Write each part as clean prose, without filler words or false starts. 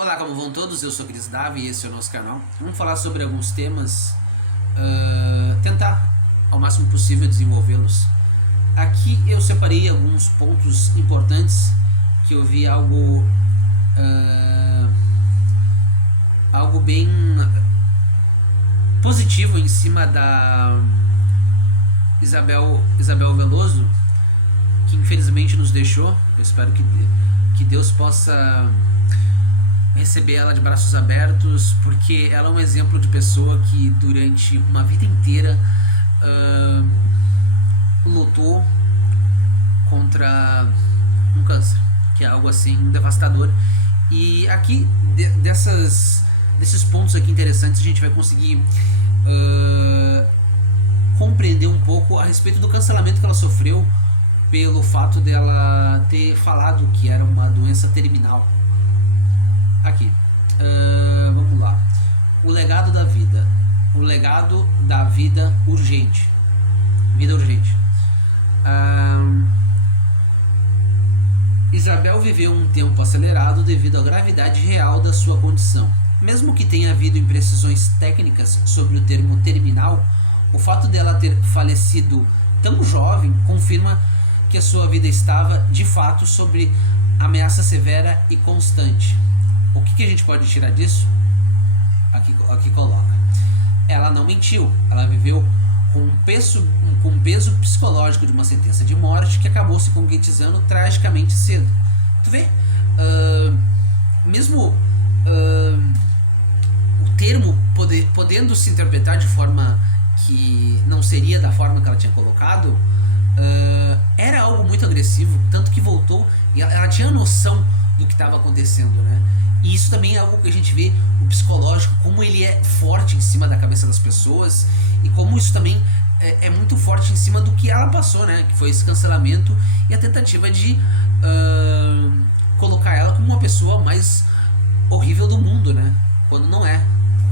Olá, como vão todos? Eu sou Cris Davi e esse é o nosso canal. Vamos falar sobre alguns temas, tentar ao máximo possível desenvolvê-los. Aqui eu separei alguns pontos importantes que eu vi algo bem positivo em cima da Isabel Veloso, que infelizmente nos deixou. Eu espero que Deus possa receber ela de braços abertos, porque ela é um exemplo de pessoa que durante uma vida inteira lutou contra um câncer, que é algo assim devastador. E aqui desses pontos aqui interessantes a gente vai conseguir compreender um pouco a respeito do cancelamento que ela sofreu pelo fato dela ter falado que era uma doença terminal. Aqui, vamos lá. O legado da vida. O legado da vida urgente. Vida urgente. Isabel viveu um tempo acelerado devido à gravidade real da sua condição. Mesmo que tenha havido imprecisões técnicas sobre o termo terminal, o fato dela ter falecido tão jovem confirma que a sua vida estava, de fato, sob ameaça severa e constante. O que a gente pode tirar disso? Aqui coloca. Ela não mentiu, ela viveu com um peso psicológico de uma sentença de morte que acabou se concretizando tragicamente cedo. Tu vê? Mesmo o termo podendo se interpretar de forma que não seria da forma que ela tinha colocado, era algo muito agressivo, tanto que voltou e ela tinha noção do que estava acontecendo, né? E isso também é algo que a gente vê, o psicológico, como ele é forte em cima da cabeça das pessoas e como isso também é muito forte em cima do que ela passou, né? Que foi esse cancelamento e a tentativa de colocar ela como uma pessoa mais horrível do mundo, né? Quando não é.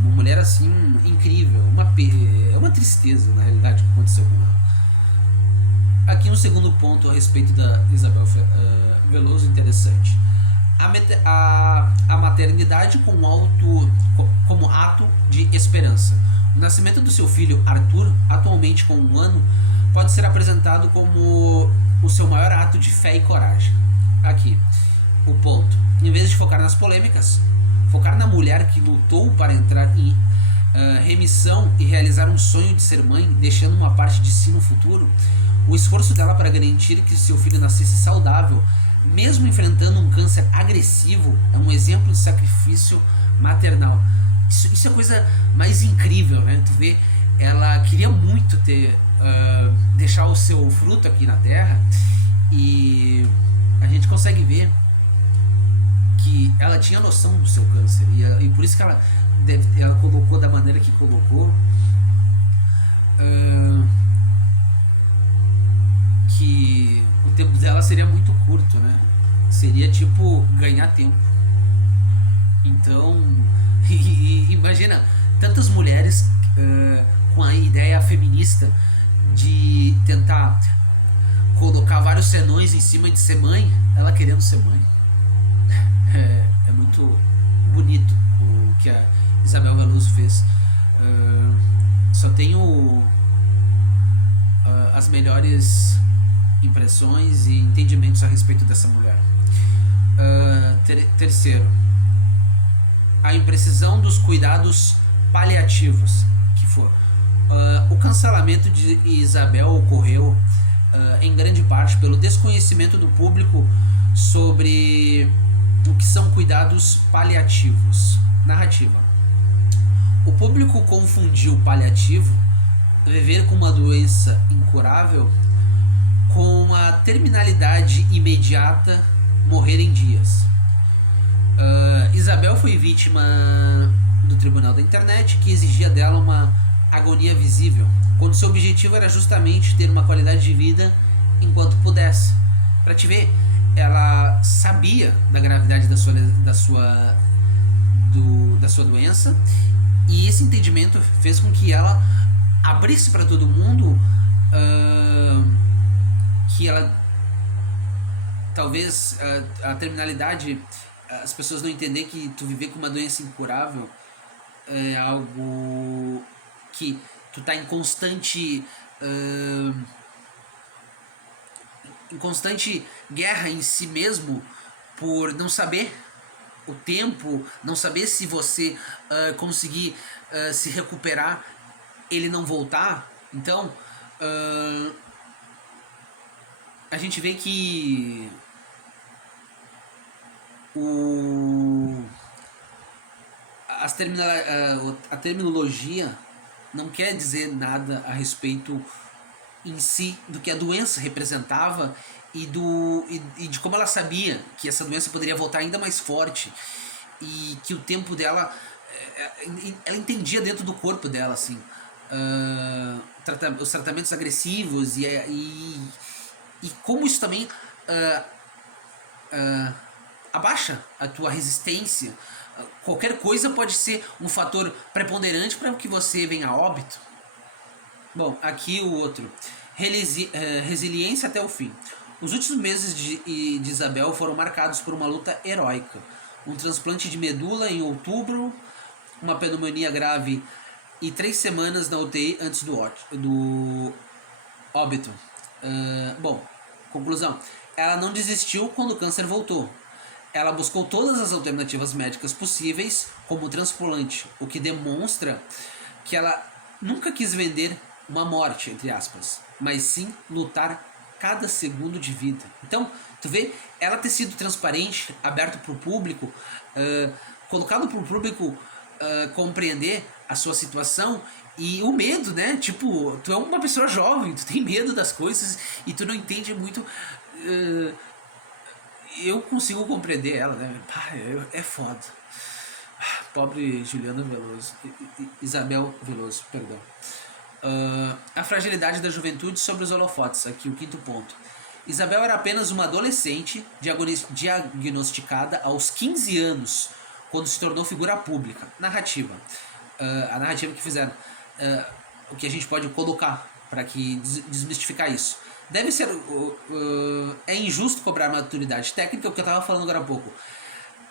Uma mulher assim, incrível, é uma tristeza na realidade o que aconteceu com ela. Aqui um segundo ponto a respeito da Isabel Veloso interessante. A maternidade como ato de esperança. O nascimento do seu filho Arthur, atualmente com 1 ano, pode ser apresentado como o seu maior ato de fé e coragem. Aqui, o ponto. Em vez de focar nas polêmicas, focar na mulher que lutou para entrar em remissão e realizar um sonho de ser mãe, deixando uma parte de si no futuro, o esforço dela para garantir que seu filho nascesse saudável, mesmo enfrentando um câncer agressivo, é um exemplo de sacrifício maternal. Isso é a coisa mais incrível, né? Tu vê, ela queria muito deixar o seu fruto aqui na Terra e a gente consegue ver que ela tinha noção do seu câncer e por isso que ela colocou da maneira que colocou, que o tempo dela seria muito curto, né? Seria tipo ganhar tempo. Então, imagina tantas mulheres com a ideia feminista de tentar colocar vários senões em cima de ser mãe, ela querendo ser mãe. É muito bonito o que a Isabel Veloso fez. Só tenho as melhores impressões e entendimentos a respeito dessa mulher. Terceiro, a imprecisão dos cuidados paliativos, que for o cancelamento de Isabel ocorreu em grande parte pelo desconhecimento do público sobre o que são cuidados paliativos. Narrativa. O público confundiu paliativo, viver com uma doença incurável, com a terminalidade imediata, morrer em dias. Isabel foi vítima do tribunal da internet, que exigia dela uma agonia visível, quando seu objetivo era justamente ter uma qualidade de vida enquanto pudesse. Pra te ver, ela sabia da gravidade da sua doença, e esse entendimento fez com que ela abrisse para todo mundo que ela talvez a terminalidade as pessoas não entender que tu viver com uma doença incurável é algo que tu tá em constante guerra em si mesmo por não saber o tempo, não saber se você conseguir se recuperar, ele não voltar. Então, a gente vê que o a terminologia não quer dizer nada a respeito em si do que a doença representava e de como ela sabia que essa doença poderia voltar ainda mais forte e que o tempo dela ela entendia dentro do corpo dela assim os tratamentos agressivos e como isso também abaixa a tua resistência. Qualquer coisa pode ser um fator preponderante para que você venha a óbito. Bom, aqui o outro. Resiliência até o fim. Os últimos meses de Isabel foram marcados por uma luta heróica. Um transplante de medula em outubro, uma pneumonia grave e 3 semanas na UTI antes do óbito. Bom, conclusão. Ela não desistiu quando o câncer voltou. Ela buscou todas as alternativas médicas possíveis, como o transplante, o que demonstra que ela nunca quis vender uma morte, entre aspas, mas sim lutar cada segundo de vida. Então, tu vê, ela ter sido transparente, aberto para o público, colocado para o público compreender a sua situação e o medo, né? Tipo, tu é uma pessoa jovem, tu tem medo das coisas e tu não entende muito. Eu consigo compreender ela, né? É foda. Pobre Juliana Veloso. Isabel Veloso, perdão. A fragilidade da juventude sobre os holofotes. Aqui o quinto ponto. Isabel era apenas uma adolescente diagnosticada aos 15 anos, quando se tornou figura pública. Narrativa. A narrativa que fizeram. O que a gente pode colocar para que desmistificar isso. Deve ser. É injusto cobrar maturidade técnica, o que eu estava falando agora há pouco.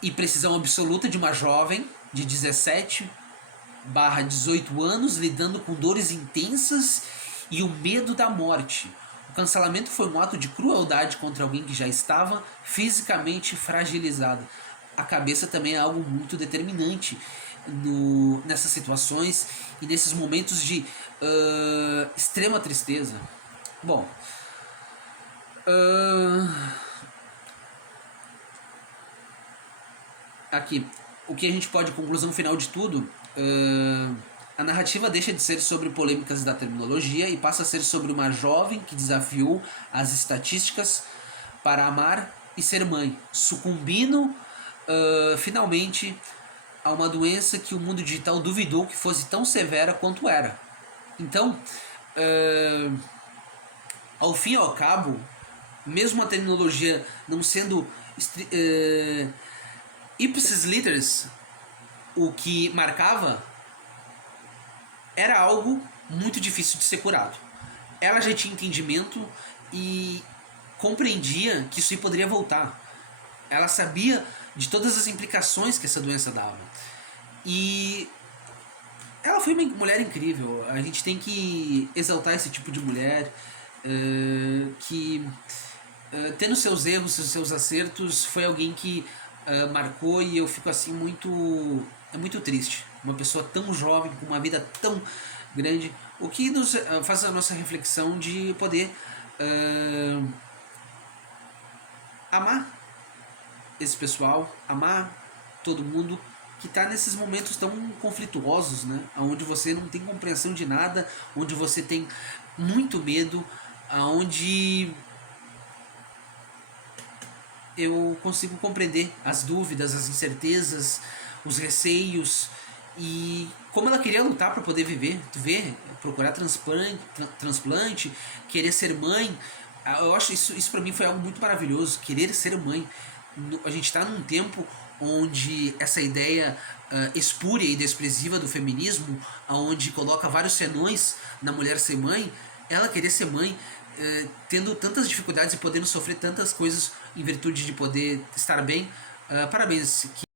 E precisão absoluta de uma jovem de 17/18 anos lidando com dores intensas e o medo da morte. O cancelamento foi um ato de crueldade contra alguém que já estava fisicamente fragilizado. A cabeça também é algo muito determinante nessas situações e nesses momentos de extrema tristeza. Bom, aqui, o que a gente pode, conclusão final de tudo, a narrativa deixa de ser sobre polêmicas da terminologia e passa a ser sobre uma jovem que desafiou as estatísticas para amar e ser mãe, sucumbindo finalmente a uma doença que o mundo digital duvidou que fosse tão severa quanto era. Então, ao fim e ao cabo, mesmo a terminologia não sendo ipsis literis o que marcava, era algo muito difícil de ser curado. Ela já tinha entendimento e compreendia que isso aí poderia voltar. Ela sabia de todas as implicações que essa doença dava. E ela foi uma mulher incrível. A gente tem que exaltar esse tipo de mulher que, tendo seus erros, seus acertos, foi alguém que marcou, e eu fico assim muito triste. Uma pessoa tão jovem, com uma vida tão grande, o que nos faz a nossa reflexão de poder amar esse pessoal, amar todo mundo que está nesses momentos tão conflituosos, né? Onde você não tem compreensão de nada, onde você tem muito medo, onde eu consigo compreender as dúvidas, as incertezas, os receios e como ela queria lutar para poder viver. Tu vê, procurar transplante, querer ser mãe. Eu acho isso para mim foi algo muito maravilhoso, querer ser mãe. A gente está num tempo onde essa ideia espúria e desprezível do feminismo, onde coloca vários senões na mulher ser mãe, ela querer ser mãe, tendo tantas dificuldades e podendo sofrer tantas coisas em virtude de poder estar bem, Parabéns.